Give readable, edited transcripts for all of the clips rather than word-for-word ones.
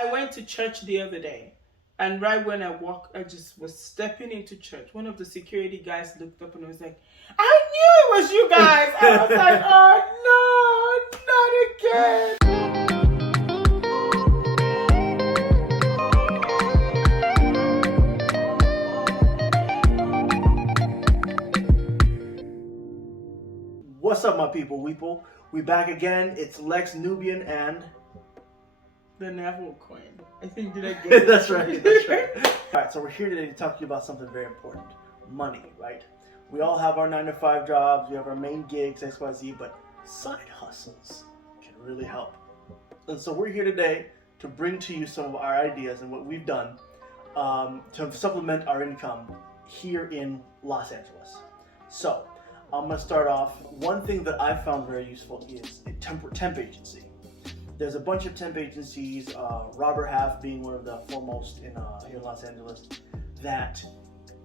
I went to church the other day, and right when I just was stepping into church. One of the security guys looked up and was like, "I knew it was you guys." I was like, "Oh no, not again." What's up, my people, weeple? We back again. It's Lex, Nubian, and The Naval Coin. I think did I get it? that's right. That's right. All right, so we're here today to talk to you about something very important: money. Right? We all have our 9-to-5 jobs. We have our main gigs, XYZ, but side hustles can really help. And so we're here today to bring to you some of our ideas and what we've done to supplement our income here in Los Angeles. So I'm going to start off. One thing that I found very useful is a temp agency. There's a bunch of temp agencies, Robert Half being one of the foremost in here in Los Angeles, that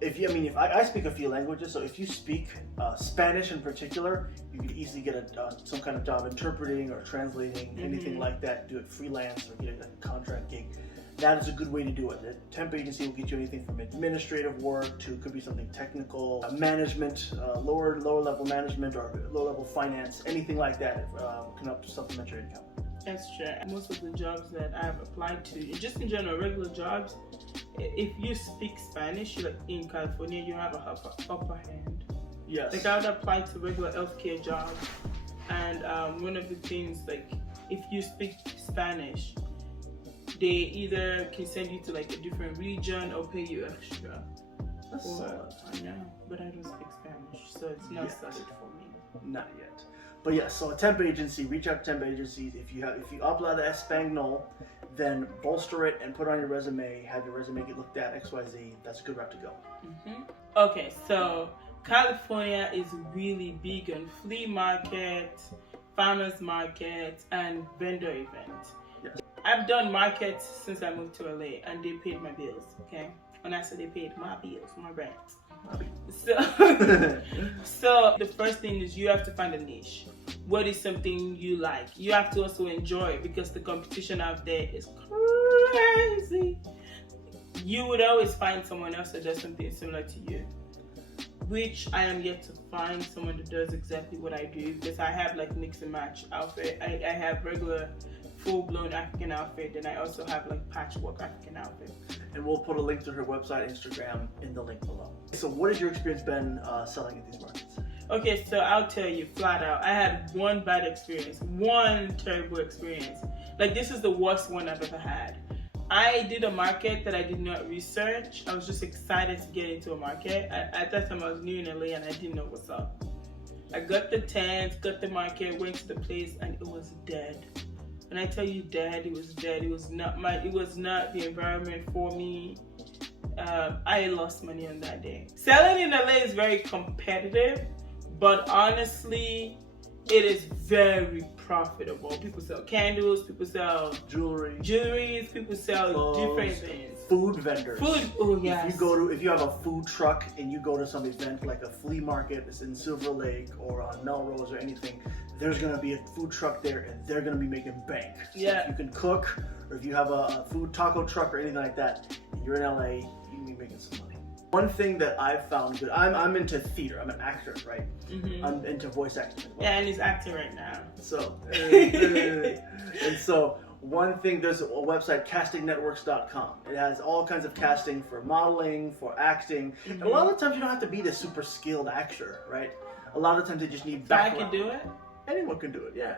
if I speak a few languages, so if you speak Spanish in particular, you could easily get some kind of job interpreting or translating, anything like that, do it freelance or get a contract gig. That is a good way to do it. The temp agency will get you anything from administrative work to could be something technical, management, lower level management or low level finance, anything like that can help supplement your income. That's true. Most of the jobs that I have applied to, just in general, regular jobs, if you speak Spanish, like in California, you have a upper hand. Yes. Like I would apply to regular healthcare jobs, and one of the things, like if you speak Spanish, they either can send you to like a different region or pay you extra. That's solid. I know, but I don't speak Spanish, so it's not solid for me. Not yet. But yes, so a temp agency, reach out to temp agencies. If you upload the Espanol, then bolster it and put it on your resume, have your resume get looked at, XYZ. That's a good route to go. Okay, so California is really big on flea markets, farmers markets, and vendor events. Yes. I've done markets since I moved to LA, and they paid my bills, okay? When I say they paid my bills, my rent. So the first thing is you have to find a niche. What is something you like? You have to also enjoy it because the competition out there is crazy. You would always find someone else that does something similar to you, which I am yet to find someone that does exactly what I do, because I have like mix and match outfit. I have regular full-blown African outfit, and I also have like patchwork African outfit. And we'll put a link to her website, Instagram in the link below. So what has your experience been selling at these markets? Okay, so I'll tell you flat out, I had one bad experience, one terrible experience. Like this is the worst one I've ever had. I did a market that I did not research. I was just excited to get into a market. At that time I was new in LA and I didn't know what's up. I got the tent, got the market, went to the place, and it was dead. When I tell you dead, it was dead. It was not the environment for me. I lost money on that day. Selling in LA is very competitive, but honestly, it is very profitable. People sell candles, people sell jewelry, people sell clothes, different things. Food vendors. Oh yes. If you have a food truck and you go to some event like a flea market that's in Silver Lake or on Melrose or anything, there's gonna be a food truck there and they're gonna be making bank. So if you can cook, or if you have a food taco truck or anything like that, and you're in LA, you can be making some money. One thing that I've found good, I'm into theater. I'm an actor, right? I'm into voice acting as well. Yeah, and he's acting right now. So, and so one thing, there's a website, castingnetworks.com. It has all kinds of casting for modeling, for acting. And a lot of the times you don't have to be the super skilled actor, right? A lot of the times they just need background. I can do it? Anyone can do it, yeah.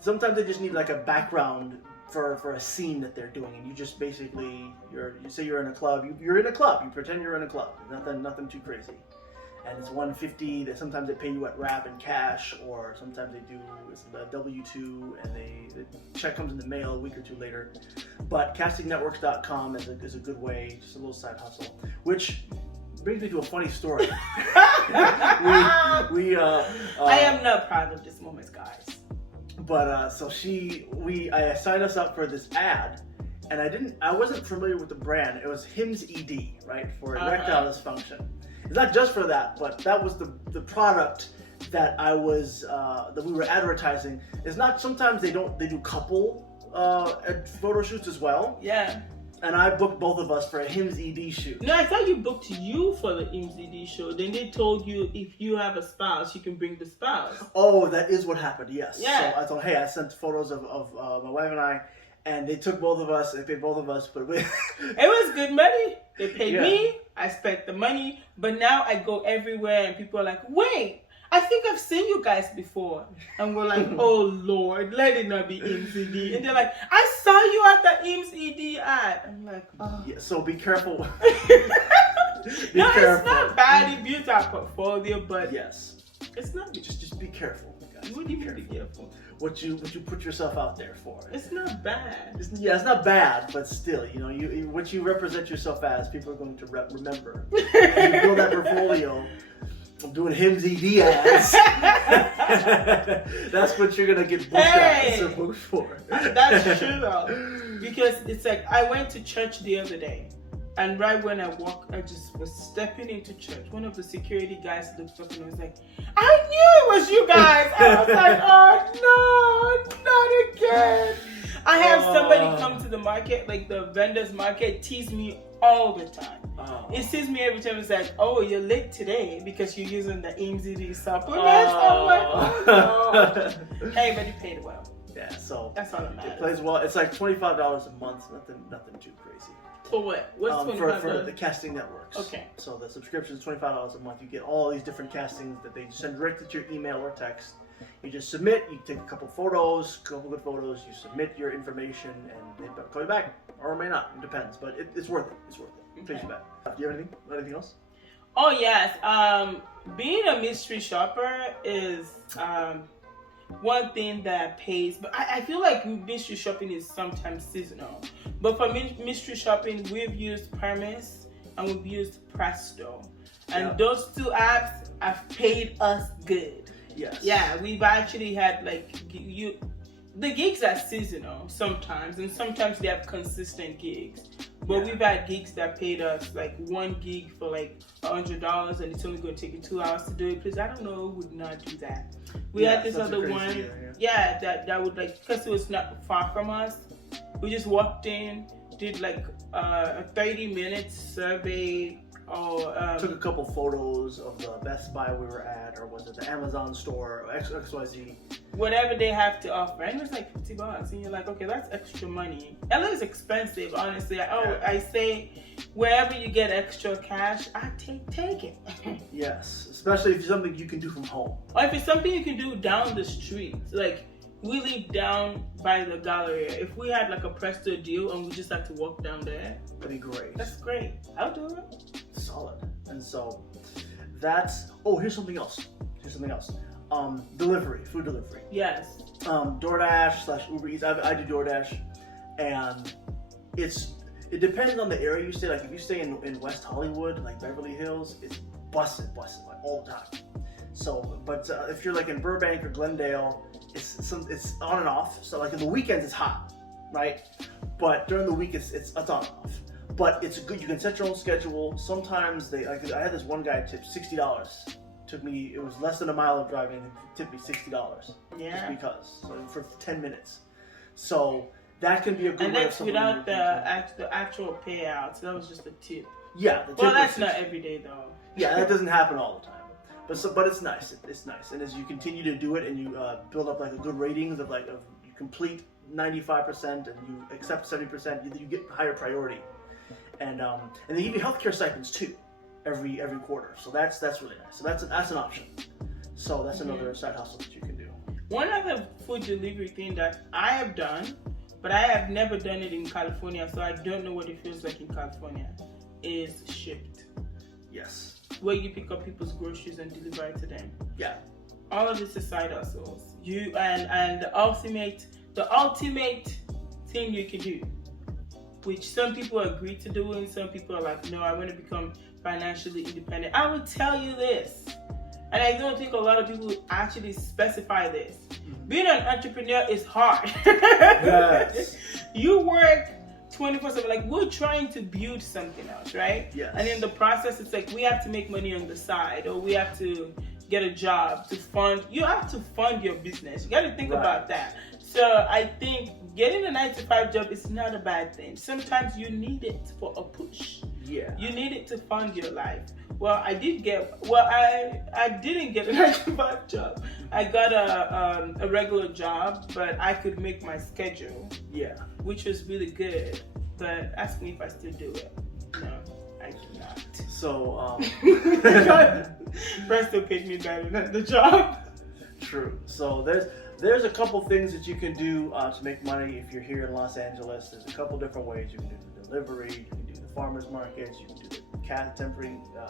Sometimes they just need like a background for a scene that they're doing, and you just basically, you say you're in a club, you're in a club, you pretend you're in a club, nothing too crazy. And it's $150, that sometimes they pay you at wrap and cash, or sometimes they do a W-2 and the check comes in the mail a week or two later. But castingnetworks.com is a good way, just a little side hustle, which brings me to a funny story. I am not proud of this moment, guys. But I signed us up for this ad, and I wasn't familiar with the brand. It was Hims ED, right, for erectile dysfunction. It's not just for that, but that was the product that we were advertising. It's not, sometimes they do couple photo shoots as well. Yeah. And I booked both of us for a HIMS ED shoot. No, I thought you booked you for the MZD show. Then they told you if you have a spouse, you can bring the spouse. Oh, that is what happened, yes. Yeah. So I thought, hey, I sent photos of my wife and I, and they took both of us, they paid both of us, but It was good money. They paid Yeah. me, I spent the money, but now I go everywhere and people are like, wait, I think I've seen you guys before. And we're like, oh Lord, let it not be MZD. And they're like, I saw you at the MZD ad. I'm like, oh. yeah, so be careful. No, Be careful. it's not bad if you use our portfolio, but Yes. it's not. Just be careful, guys. You wouldn't even be careful. What you put yourself out there for. It's not bad. It's not bad, but still, you know, you what you represent yourself as, people are going to remember. And you build that portfolio. I'm doing HIMS ED ads. That's what you're gonna get booked Hey! at. Booked for. That's true though, because it's like I went to church the other day, and right when I walked, I just was stepping into church. One of the security guys looked up and was like, "I knew it was you guys." I was like, "Oh no, not again!" I have somebody come to the market, like the vendors market, tease me all the time. It sees me every time. It's like, oh, you're late today because you're using the MZD supplements. I'm like, oh no. Hey, but you paid well. Yeah, so That's all that matters. it plays well. It's like $25 a month. Nothing too crazy. For what? What's $25? For the casting networks. Okay. So the subscription is $25 a month. You get all these different castings that they send directly to your email or text. You just submit. You take a couple photos, couple good photos. You submit your information, and they call you back, or may not. It depends, but it's worth it. It's worth it. It pays you back. Do you have anything else? Oh yes. Being a mystery shopper is one thing that pays, but I feel like mystery shopping is sometimes seasonal. But for mystery shopping, we've used Permis and we've used Presto, and those two apps have paid us good. Yes. Yeah, we've actually had the gigs are seasonal sometimes, and sometimes they have consistent gigs. But we've had gigs that paid us like one gig for like $100, and it's only going to take you 2 hours to do it. Because I don't know who would not do that. We had this other one, that would like, because it was not far from us. We just walked in, did like a 30-minute survey. Took a couple photos of the Best Buy we were at, or was it the Amazon store, or XYZ. Whatever they have to offer, and it was like $50, and you're like, okay, that's extra money. LA is expensive, honestly. I say, wherever you get extra cash, I take it. Yes, especially if it's something you can do from home. Or if it's something you can do down the street, like we live down by the Galleria. If we had like a Presto deal and we just had to walk down there, that'd be great. That's great. I'll do it. Solid. And so that's. Oh, here's something else. Delivery, food delivery. Yes. DoorDash/Uber Eats. I do DoorDash, and it depends on the area you stay. Like if you stay in West Hollywood, like Beverly Hills, it's busted like all the time. So, but if you're like in Burbank or Glendale, it's on and off. So like in the weekends it's hot, right? But during the week it's on and off. But it's good. You can set your own schedule. Sometimes I had this one guy tip $60. It was less than a mile of driving, and he tipped me $60. Yeah. Just because. So for 10 minutes. So that can be a good and way that's without the actual payouts. That was just a tip. Yeah. The tip well, that's not every day though. Yeah, that doesn't happen all the time. But it's nice. It's nice. And as you continue to do it and you build up like a good ratings of you complete 95% and you accept 70%, you get higher priority. And they give you healthcare stipends too, every quarter. So that's really nice. So that's an option. So that's another side hustle that you can do. One other food delivery thing that I have done, but I have never done it in California, so I don't know what it feels like in California, is Shipped. Yes. Where you pick up people's groceries and deliver it to them. Yeah. All of this is side hustles. And the ultimate thing you can do, which some people agree to do, and some people are like, no, I want to become financially independent. I will tell you this, and I don't think a lot of people actually specify this. Being an entrepreneur is hard. Yes. You work 24/7. Like, we're trying to build something else, right? Yes. And in the process, it's like we have to make money on the side, or we have to get a job to fund. You have to fund your business. You got to think about that. So I think getting a 9 to 5 job is not a bad thing. Sometimes you need it for a push. Yeah. You need it to fund your life. Well, I didn't get a 9 to 5 job. I got a regular job, but I could make my schedule. Yeah. Which was really good. But ask me if I still do it. No, I do not. So, Brad still paid me better than the job. True. So there's a couple things that you can do to make money if you're here in Los Angeles. There's a couple different ways. You can do the delivery, you can do the farmers markets, you can do the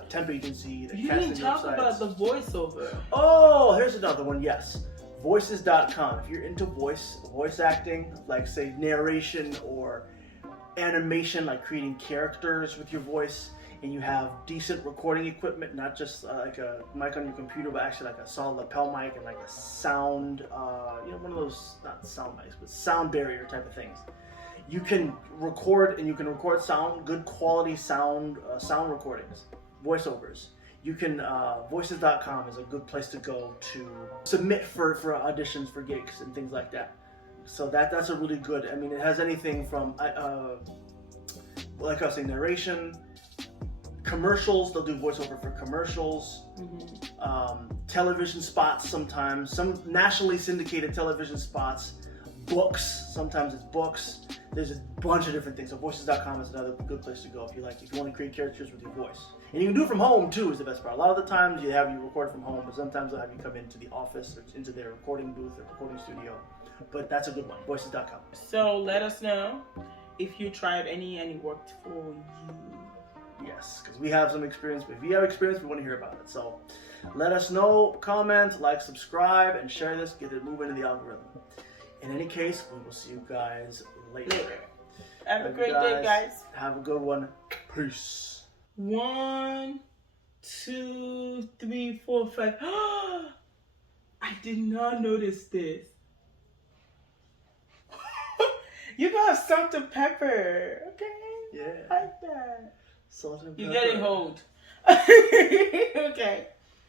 temp agency, the You casting didn't talk websites. about the voiceover. Oh, here's another one. Yes, voices.com. If you're into voice acting, like say narration or animation, like creating characters with your voice, and you have decent recording equipment, not just like a mic on your computer, but actually like a solid lapel mic and like a sound, one of those, not sound mics, but sound barrier type of things. You can record, and you can record sound, good quality sound recordings, voiceovers. You can, voices.com is a good place to go to submit for auditions for gigs and things like that. So that's a really good, I mean, it has anything from, like I was saying, narration, commercials, they'll do voiceover for commercials, television spots sometimes, some nationally syndicated television spots, books, sometimes it's books. There's a bunch of different things. So voices.com is another good place to go if you want to create characters with your voice. And you can do it from home too, is the best part. A lot of the times you record from home, but sometimes they'll have you come into the office or into their recording booth or recording studio. But that's a good one, voices.com. So let us know if you tried any and it worked for you. Yes, because we have some experience. If you have experience, we want to hear about it. So let us know, comment, like, subscribe, and share this. Get it moving in the algorithm. In any case, we will see you guys later. Have a great day, guys. Have a good one. Peace. 1, 2, 3, 4, 5. I did not notice this. You got salt and pepper. Okay. Yeah. I like that. Salt and pepper. You're getting hold. Okay.